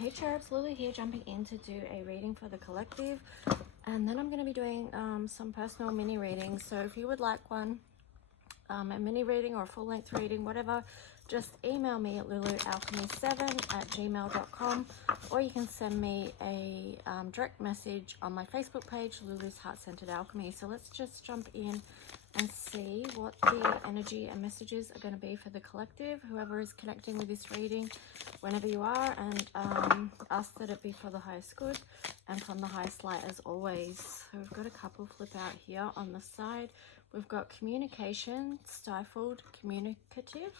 Hey Cherubs, Lulu here, jumping in to do a reading for the collective, and then I'm going to be doing some personal mini readings. So if you would like one, a mini reading or a full-length reading, whatever, just email me at lulualchemy7@gmail.com, or you can send me a direct message on my Facebook page, Lulu's Heart-Centered Alchemy. So let's just jump in and see what the energy and messages are going to be for the collective, whoever is connecting with this reading, whenever you are, and ask that it be for the highest good and from the highest light as always. So we've got a couple flip out here on the side. We've got communication, stifled, communicative,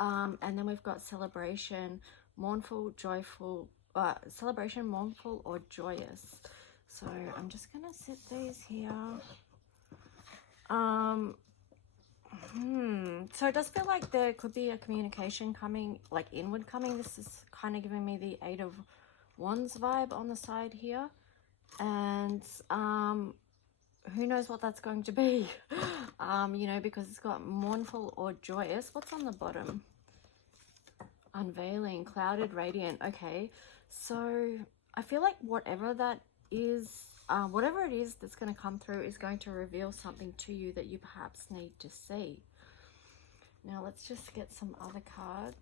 and then we've got celebration, mournful, joyful, celebration, mournful, or joyous. So I'm just going to sit these here. So it does feel like there could be a communication coming, like inward coming. This is kind of giving me the 8 of Wands vibe on the side here. And who knows what that's going to be, you know, because it's got mournful or joyous. What's on the bottom? Unveiling, clouded, radiant. Okay, so I feel like whatever that is, whatever it is that's going to come through is going to reveal something to you that you perhaps need to see. Now let's just get some other cards.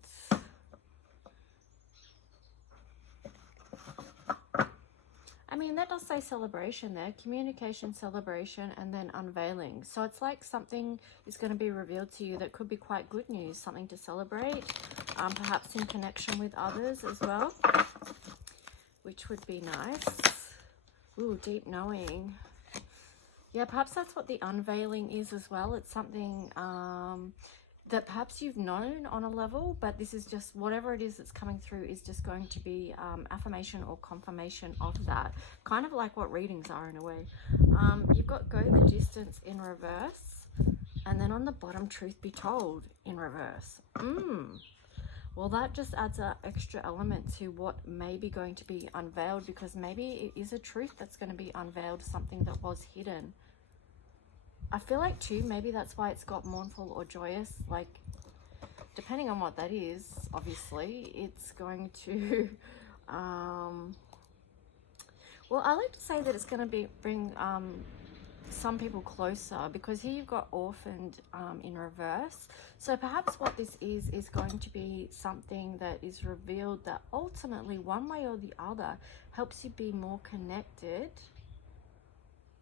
I mean, that does say celebration there. Communication, celebration, and then unveiling. So it's like something is going to be revealed to you that could be quite good news, something to celebrate, perhaps in connection with others as well, which would be nice. Ooh, deep knowing. Yeah, perhaps that's what the unveiling is as well. It's something that perhaps you've known on a level, but this is just whatever it is that's coming through is just going to be affirmation or confirmation of that. Kind of like what readings are in a way. You've got go the distance in reverse, and then on the bottom, truth be told in reverse. Well, that just adds an extra element to what may be going to be unveiled, because maybe it is a truth that's going to be unveiled, something that was hidden. I feel like too, maybe that's why it's got mournful or joyous, like depending on what that is, obviously, it's going to, well, I like to say that it's going to bring some people closer, because here you've got orphaned in reverse. So perhaps what this is going to be something that is revealed that ultimately, one way or the other, helps you be more connected,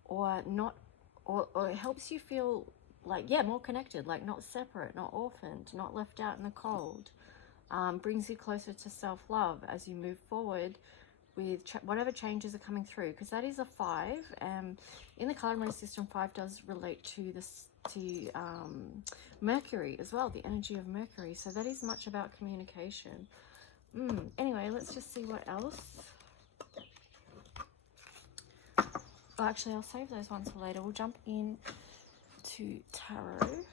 or not, or it helps you feel like, yeah, more connected, like not separate, not orphaned, not left out in the cold. Brings you closer to self-love as you move forward with whatever changes are coming through, because that is a 5. In the cardinal system, 5 does relate to this, to Mercury as well, the energy of Mercury. So that is much about communication. Anyway, let's just see what else. Oh, actually, I'll save those ones for later. We'll jump in to tarot.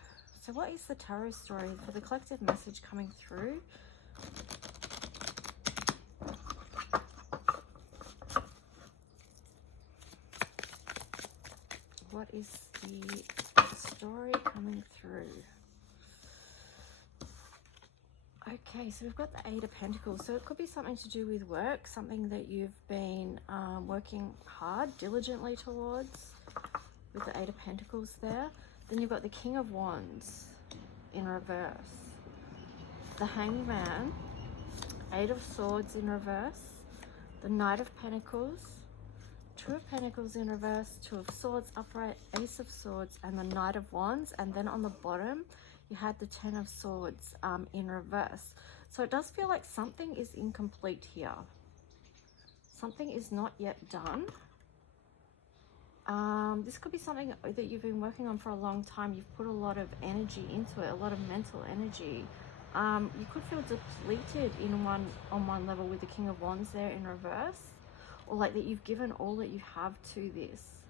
So what is the tarot story for the collective message coming through? What is the story coming through? Okay, so we've got the 8 of Pentacles. So it could be something to do with work, something that you've been working hard, diligently towards, with the 8 of Pentacles there. Then you've got the King of Wands in reverse, the Hanged Man, 8 of Swords in reverse, the Knight of Pentacles, 2 of Pentacles in reverse, 2 of Swords upright, Ace of Swords, and the Knight of Wands. And then on the bottom, you had the 10 of Swords in reverse. So it does feel like something is incomplete here. Something is not yet done. This could be something that you've been working on for a long time. You've put a lot of energy into it, a lot of mental energy. You could feel depleted on one level with the King of Wands there in reverse, or like that you've given all that you have to this.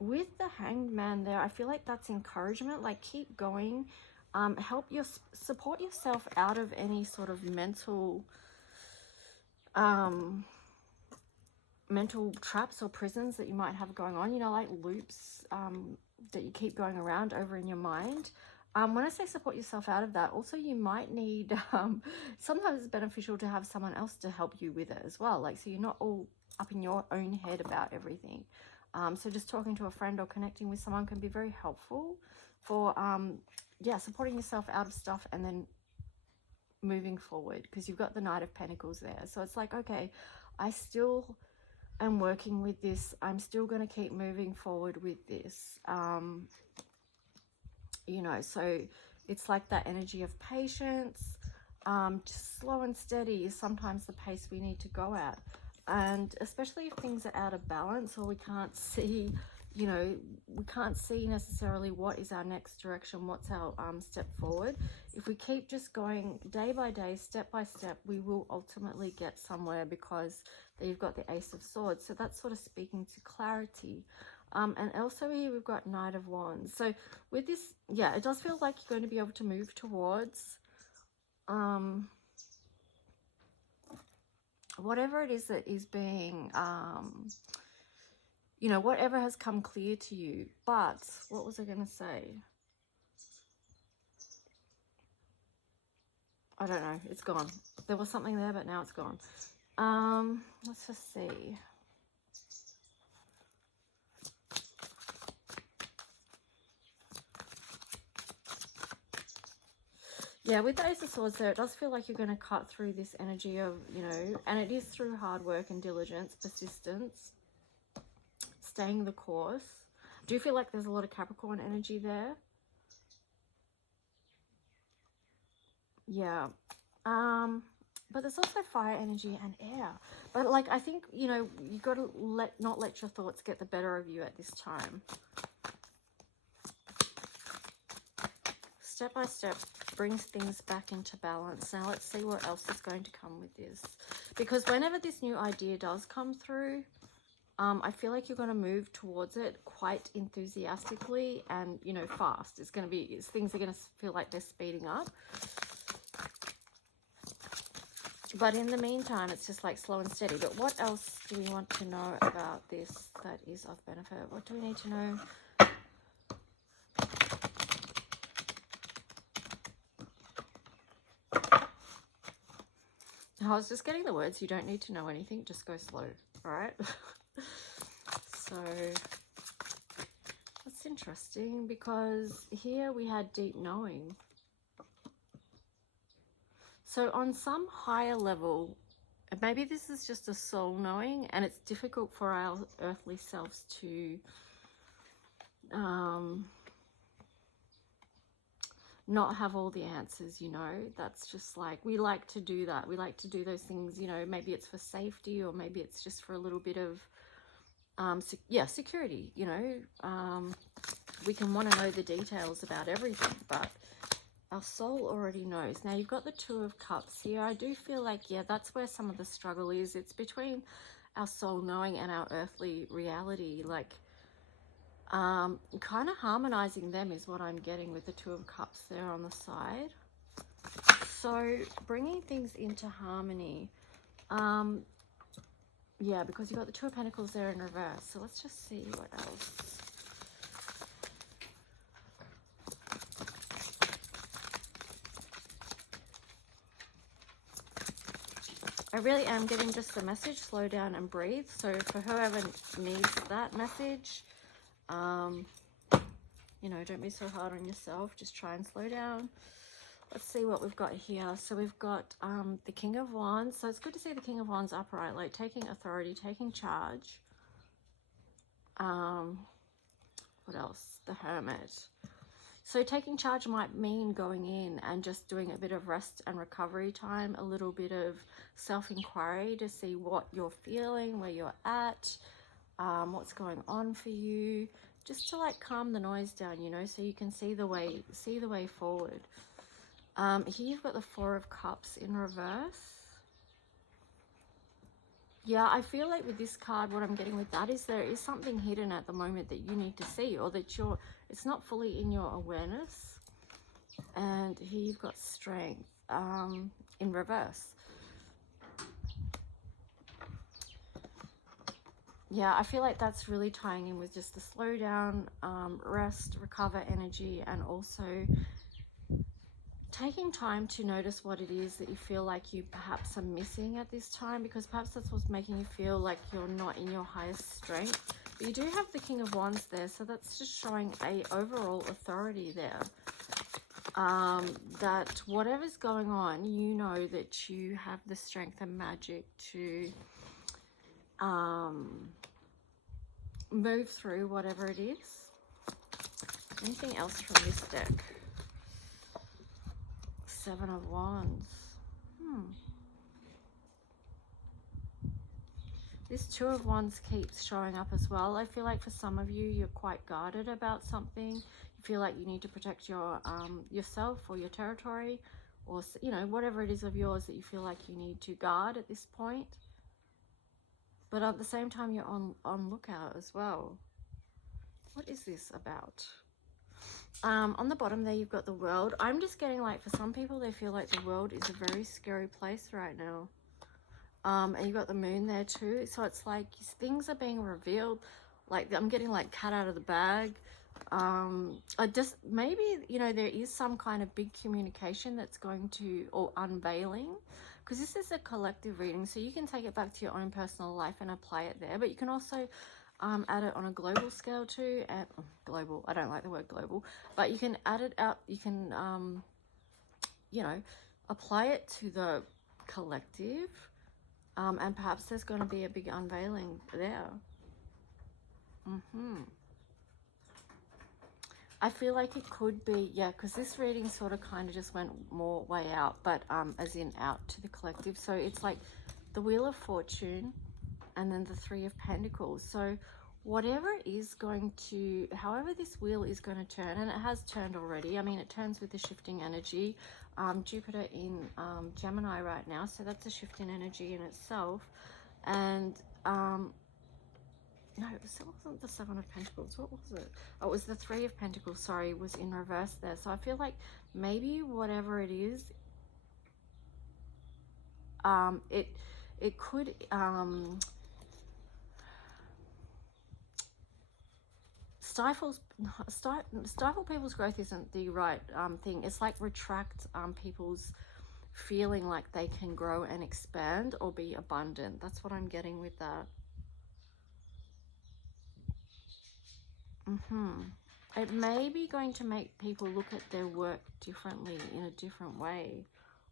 With the Hanged Man there, I feel like that's encouragement, like keep going, support yourself out of any sort of mental traps or prisons that you might have going on, you know, like loops that you keep going around over in your mind. When I say support yourself out of that, also you might need, sometimes it's beneficial to have someone else to help you with it as well. Like, so you're not all up in your own head about everything. So just talking to a friend or connecting with someone can be very helpful for, yeah, supporting yourself out of stuff and then moving forward, because you've got the Knight of Pentacles there. So it's like, okay, I still am working with this. I'm still going to keep moving forward with this. You know, so it's like that energy of patience. Just slow and steady is sometimes the pace we need to go at. And especially if things are out of balance or we can't see, you know, we can't see necessarily what is our next direction, what's our step forward. If we keep just going day by day, step by step, we will ultimately get somewhere, because there you've got the Ace of Swords. So that's sort of speaking to clarity. And also here we've got Knight of Wands. So with this, yeah, it does feel like you're going to be able to move towards whatever it is that is being, you know, whatever has come clear to you. But what was I going to say? I don't know. It's gone. There was something there, but now it's gone. Let's just see. Yeah, with the Ace of Swords there, it does feel like you're going to cut through this energy of, you know, and it is through hard work and diligence, persistence, staying the course. Do you feel like there's a lot of Capricorn energy there? Yeah. But there's also fire energy and air. But like, I think, you know, you got to not let your thoughts get the better of you at this time. Step by step brings things back into balance. Now let's see what else is going to come with this, because whenever this new idea does come through, I feel like you're going to move towards it quite enthusiastically and, you know, fast. It's going to be, things are going to feel like they're speeding up. But in the meantime, it's just like slow and steady. But what else do we want to know about this that is of benefit? What do we need to know? I was just getting the words, you don't need to know anything, just go slow, all right? So that's interesting, because here we had deep knowing. So on some higher level, maybe this is just a soul knowing, and it's difficult for our earthly selves to not have all the answers, you know. That's just like, we like to do that. We like to do those things, you know, maybe it's for safety, or maybe it's just for a little bit of, security, you know. We can want to know the details about everything, but our soul already knows. Now you've got the Two of Cups here. I do feel like, yeah, that's where some of the struggle is. It's between our soul knowing and our earthly reality. Like, kind of harmonizing them is what I'm getting with the Two of Cups there on the side. So bringing things into harmony. Yeah, because you've got the Two of Pentacles there in reverse. So let's just see what else. I really am getting just the message, slow down and breathe. So for whoever needs that message, you know, don't be so hard on yourself. Just try and slow down. Let's see what we've got here. So we've got the King of Wands. So it's good to see the King of Wands upright, like taking authority, taking charge. What else? The Hermit. So taking charge might mean going in and just doing a bit of rest and recovery time, a little bit of self-inquiry to see what you're feeling, where you're at, what's going on for you, just to like calm the noise down, you know, so you can see the way forward. Here you've got the Four of Cups in reverse. Yeah, I feel like with this card, what I'm getting with that is there is something hidden at the moment that you need to see, or that it's not fully in your awareness. And here you've got Strength in reverse. Yeah, I feel like that's really tying in with just the slow down, rest, recover energy, and also taking time to notice what it is that you feel like you perhaps are missing at this time, because perhaps that's what's making you feel like you're not in your highest strength. But you do have the King of Wands there, so that's just showing a overall authority there. That whatever's going on, you know that you have the strength and magic to move through whatever it is. Anything else from this deck? Seven of Wands. This Two of Wands keeps showing up as well. I feel like for some of you, you're quite guarded about something. You feel like you need to protect your yourself or your territory, or, you know, whatever it is of yours that you feel like you need to guard at this point. But at the same time, you're on lookout as well. What is this about? On the bottom there, you've got the World. I'm just getting like, for some people, they feel like the world is a very scary place right now. And you've got the Moon there too. So it's like things are being revealed. Like, I'm getting like cat out of the bag. I just, maybe, you know, there is some kind of big communication that's going to, or unveiling. Because this is a collective reading. So you can take it back to your own personal life and apply it there. But you can also add it on a global scale too. And global, I don't like the word global, but you can add it out. You can, you know, apply it to the collective, and perhaps there's going to be a big unveiling there. I feel like it could be, yeah, because this reading sort of kind of just went more way out, but as in out to the collective. So it's like the Wheel of Fortune and then the Three of Pentacles. So whatever is going to, however this wheel is going to turn, and it has turned already. I mean, it turns with the shifting energy. Jupiter in Gemini right now, so that's a shift in energy in itself. And no, it wasn't the Seven of Pentacles. What was it? Oh, it was the Three of Pentacles, sorry, was in reverse there. So I feel like maybe whatever it is, it could stifle people's growth isn't the right thing. It's like retract people's feeling like they can grow and expand or be abundant. That's what I'm getting with that. It may be going to make people look at their work differently, in a different way,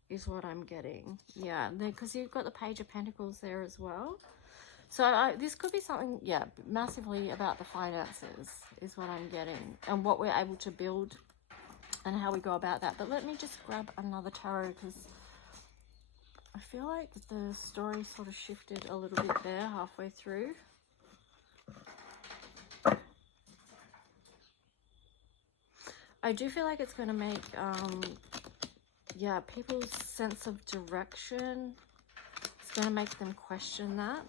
is what I'm getting. Yeah, because you've got the Page of Pentacles there as well. So this could be something, yeah, massively about the finances is what I'm getting, and what we're able to build and how we go about that. But let me just grab another tarot, because I feel like the story sort of shifted a little bit there halfway through. I do feel like it's going to make, yeah, people's sense of direction. It's going to make them question that.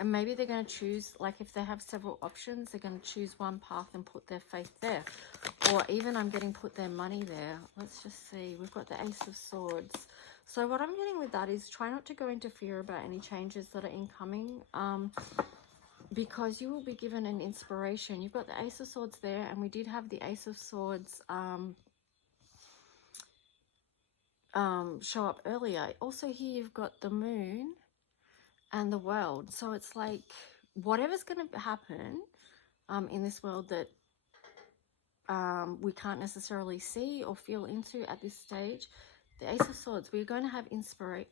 And maybe they're going to choose, like if they have several options, they're going to choose one path and put their faith there. Or even I'm getting put their money there. Let's just see. We've got the Ace of Swords. So what I'm getting with that is try not to go into fear about any changes that are incoming. Because you will be given an inspiration. You've got the Ace of Swords there, and we did have the Ace of Swords show up earlier. Also here you've got the Moon and the World. So it's like whatever's going to happen in this world that we can't necessarily see or feel into at this stage, the Ace of Swords, we're going to have insight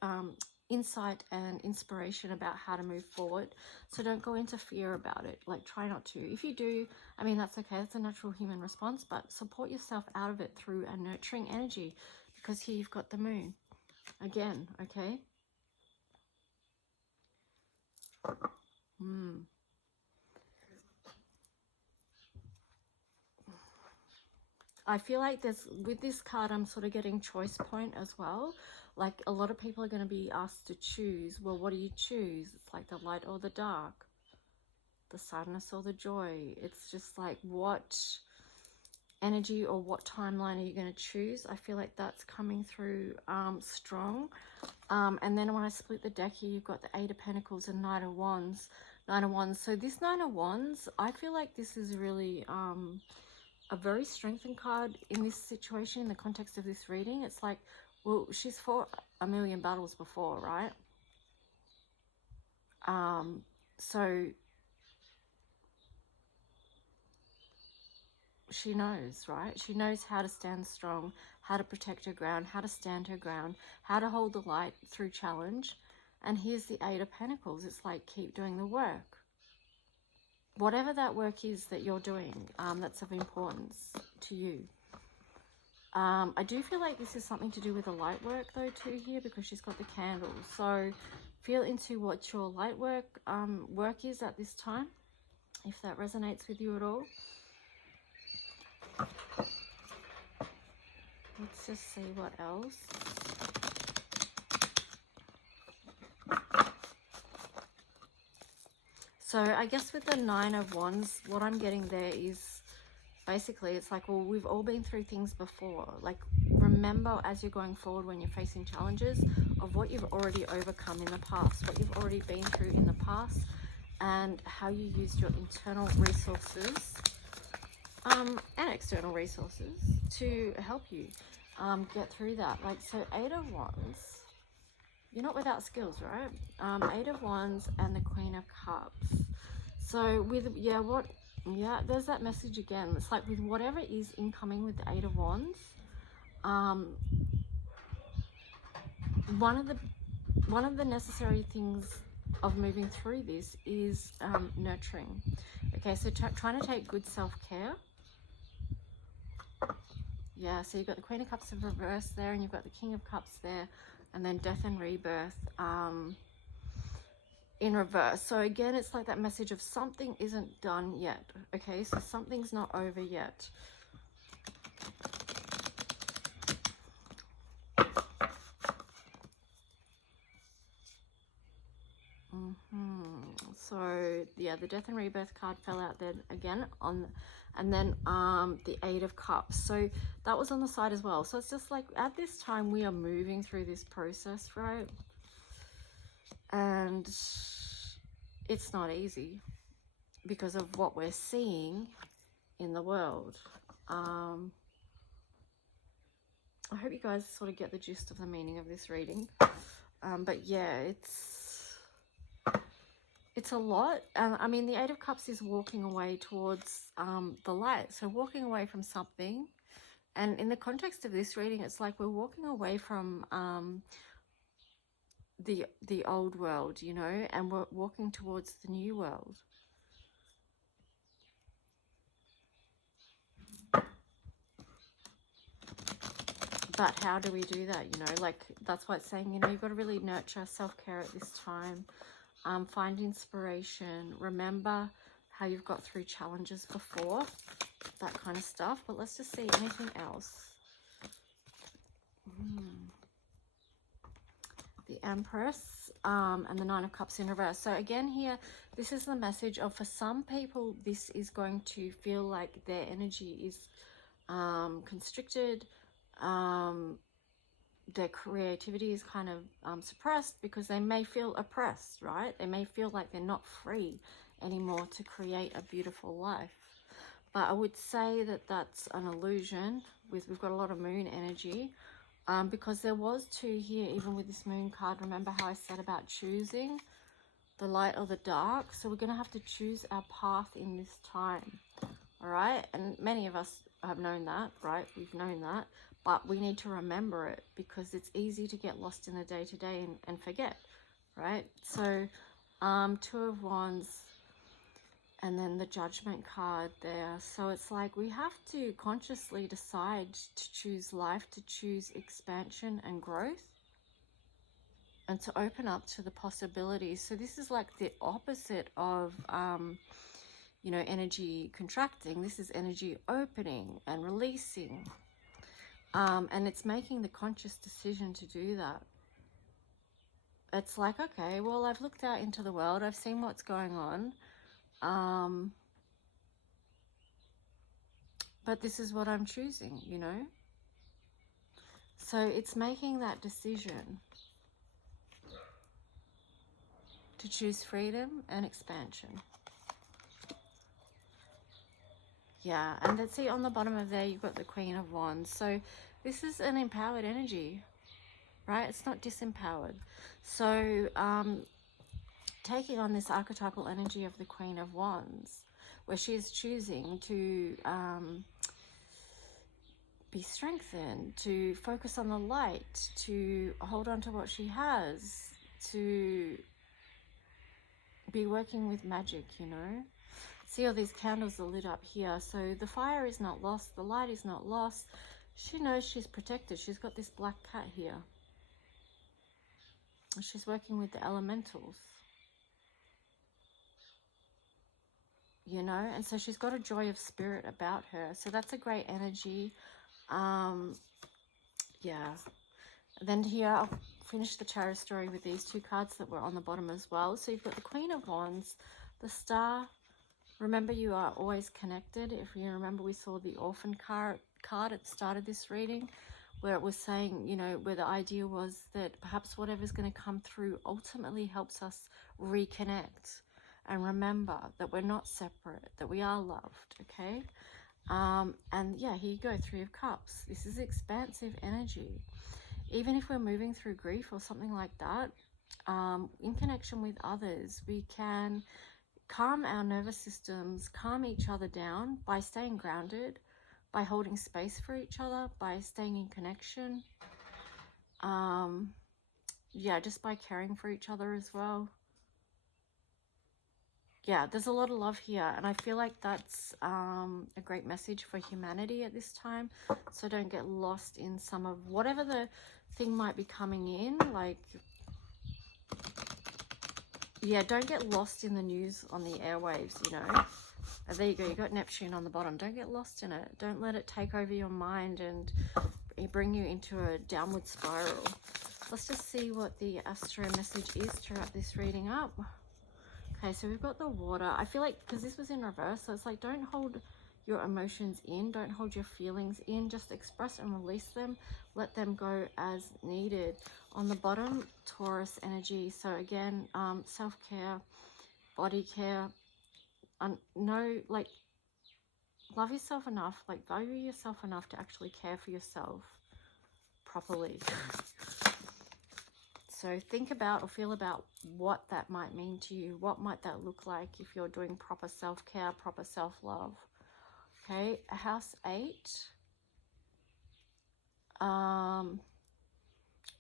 and inspiration about how to move forward. So don't go into fear about it. Like, try not to. If you do, I mean, that's okay. It's a natural human response, but support yourself out of it through a nurturing energy, because here you've got the Moon again. Okay. I feel like there's, with this card, I'm sort of getting choice point as well. Like, a lot of people are going to be asked to choose. Well, what do you choose? It's like the light or the dark, the sadness or the joy. It's just like, what energy or what timeline are you going to choose? I feel like that's coming through strong. And then when I split the deck here, you've got the Eight of Pentacles and Knight of Wands. So this Nine of Wands, I feel like this is really a very strengthened card in this situation, in the context of this reading. It's like, well, she's fought a million battles before, right? So she knows, right? She knows how to stand strong, how to protect her ground, how to stand her ground, how to hold the light through challenge. And here's the Eight of Pentacles. It's like, keep doing the work. Whatever that work is that you're doing, that's of importance to you. I do feel like this is something to do with the light work though too here, because she's got the candles. So feel into what your light work is at this time, if that resonates with you at all. Let's just see what else. So I guess with the Nine of Wands, what I'm getting there is basically, it's like, well, we've all been through things before. Like, remember as you're going forward, when you're facing challenges, of what you've already overcome in the past, what you've already been through in the past, and how you used your internal resources and external resources to help you get through that. Like, so Eight of Wands, you're not without skills, right? Eight of Wands and the Queen of Cups. So with, there's that message again. It's like, with whatever is incoming with the Eight of Wands, one of the necessary things of moving through this is nurturing. Okay, so trying to take good self-care. Yeah, so you've got the Queen of Cups in reverse there, and you've got the King of Cups there, and then Death and Rebirth in reverse. So again, it's like that message of something isn't done yet. Okay, so something's not over yet. So yeah, the Death and Rebirth card fell out there again on, and then the Eight of Cups. So that was on the side as well. So it's just like, at this time we are moving through this process, right? And it's not easy because of what we're seeing in the world. I hope you guys sort of get the gist of the meaning of this reading. But yeah, it's a lot. I mean, the Eight of Cups is walking away towards the light. So walking away from something. And in the context of this reading, it's like we're walking away from the old world, you know, and we're walking towards the new world. But how do we do that? You know, like, that's why it's saying, you know, you've got to really nurture self-care at this time. Find inspiration. Remember how you've got through challenges before. That kind of stuff. But let's just see anything else. The Empress and the Nine of Cups in reverse. So again here, this is the message of, for some people, this is going to feel like their energy is constricted. Their creativity is kind of suppressed because they may feel oppressed, right? They may feel like they're not free anymore to create a beautiful life. But I would say that that's an illusion. We've got a lot of moon energy, because there was two here, even with this moon card. Remember how I said about choosing the light or the dark? So we're going to have to choose our path in this time, all right? And many of us have known that, right? We've known that. But we need to remember it, because it's easy to get lost in the day-to-day and forget, right? So Two of Wands and then the Judgment card there. So it's like we have to consciously decide to choose life, to choose expansion and growth, and to open up to the possibilities. So this is like the opposite of, you know, energy contracting. This is energy opening and releasing. And it's making the conscious decision to do that. It's like, okay, well, I've looked out into the world. I've seen what's going on. But this is what I'm choosing, you know. So it's making that decision to choose freedom and expansion. Yeah, and let's see on the bottom of there, you've got the Queen of Wands. So this is an empowered energy, right? It's not disempowered. So taking on this archetypal energy of the Queen of Wands, where she is choosing to be strengthened, to focus on the light, to hold on to what she has, to be working with magic, you know. See, all these candles are lit up here. So the fire is not lost. The light is not lost. She knows she's protected. She's got this black cat here. She's working with the elementals. You know, and so she's got a joy of spirit about her. So that's a great energy. Yeah. Then here, I'll finish the tarot story with these two cards that were on the bottom as well. So you've got the Queen of Wands, the Star. Remember, you are always connected. If you remember, we saw the Orphan card at the start of this reading, where it was saying, you know, where the idea was that perhaps whatever's going to come through ultimately helps us reconnect and remember that we're not separate, that we are loved, okay? And yeah, here you go, Three of Cups. This is expansive energy. Even if we're moving through grief or something like that, in connection with others, we can calm our nervous systems, calm each other down by staying grounded, by holding space for each other, by staying in connection. Yeah, just by caring for each other as well. Yeah, there's a lot of love here, and I feel like that's a great message for humanity at this time. So don't get lost in some of whatever the thing might be coming in, like, yeah, don't get lost in the news on the airwaves, you know. And there you go, you got Neptune on the bottom. Don't get lost in it. Don't let it take over your mind and bring you into a downward spiral. Let's just see what the astro message is to wrap this reading up. Okay, so we've got the Water. I feel like, because this was in reverse, so it's like, don't hold your emotions in, don't hold your feelings in, just express and release them, let them go as needed. On the bottom, Taurus energy. So again, self-care, body care, like, love yourself enough, like value yourself enough to actually care for yourself properly. So think about or feel about what that might mean to you. What might that look like if you're doing proper self-care, proper self-love? Okay, House 8.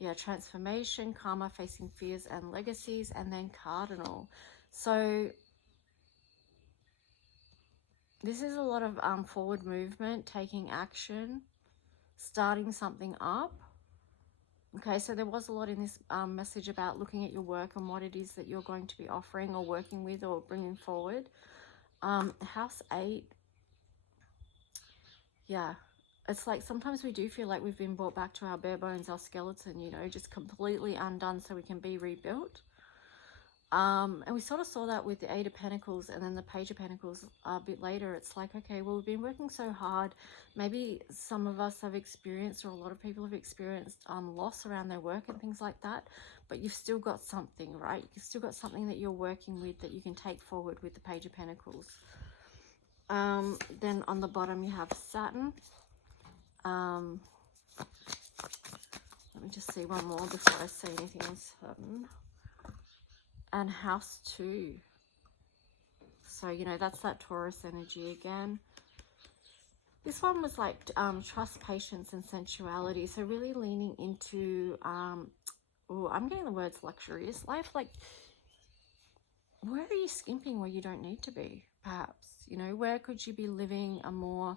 Yeah, transformation, karma, facing fears and legacies, and then Cardinal. So this is a lot of forward movement, taking action, starting something up. Okay, so there was a lot in this message about looking at your work and what it is that you're going to be offering or working with or bringing forward. House 8. Yeah, it's like sometimes we do feel like we've been brought back to our bare bones, our skeleton, you know, just completely undone so we can be rebuilt. And we sort of saw that with the Eight of Pentacles and then the Page of Pentacles a bit later. It's like, okay, well, we've been working so hard. Maybe some of us have experienced, or a lot of people have experienced loss around their work and things like that. But you've still got something, right? You've still got something that you're working with that you can take forward with the Page of Pentacles. Then on the bottom you have Saturn. Let me just see one more before I say anything on Saturn. And House 2. So, you know, that's that Taurus energy again. This one was like trust, patience, and sensuality. So really leaning into, oh, I'm getting the words luxurious life. Like, where are you skimping where you don't need to be, perhaps? You know, where could you be living a more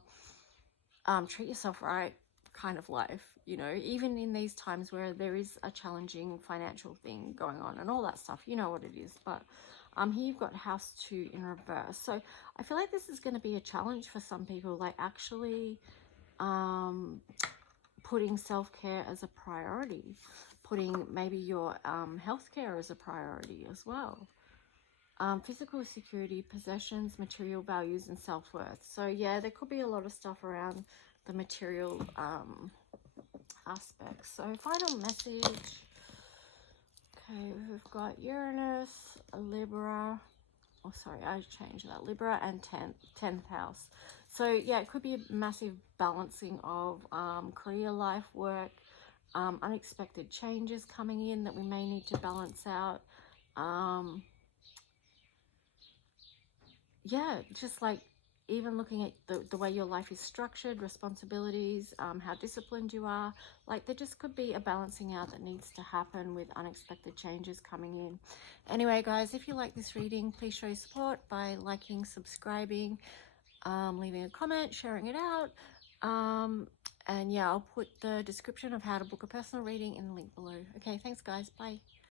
treat yourself right kind of life, you know, even in these times where there is a challenging financial thing going on and all that stuff, you know what it is. But here you've got House 2 in reverse. So I feel like this is going to be a challenge for some people, like actually putting self-care as a priority, putting maybe your healthcare as a priority as well. Physical security, possessions, material values, and self-worth. So yeah, there could be a lot of stuff around the material aspects. So final message. Okay, we've got Uranus, Libra. Oh, sorry, I changed that. Libra and 10th house. So yeah, it could be a massive balancing of career, life, work, unexpected changes coming in that we may need to balance out. Yeah, just like even looking at the way your life is structured, responsibilities, how disciplined you are, like there just could be a balancing out that needs to happen with unexpected changes coming in. Anyway, guys, if you like this reading, please show your support by liking, subscribing, leaving a comment, sharing it out. And yeah, I'll put the description of how to book a personal reading in the link below. Okay, thanks guys, bye.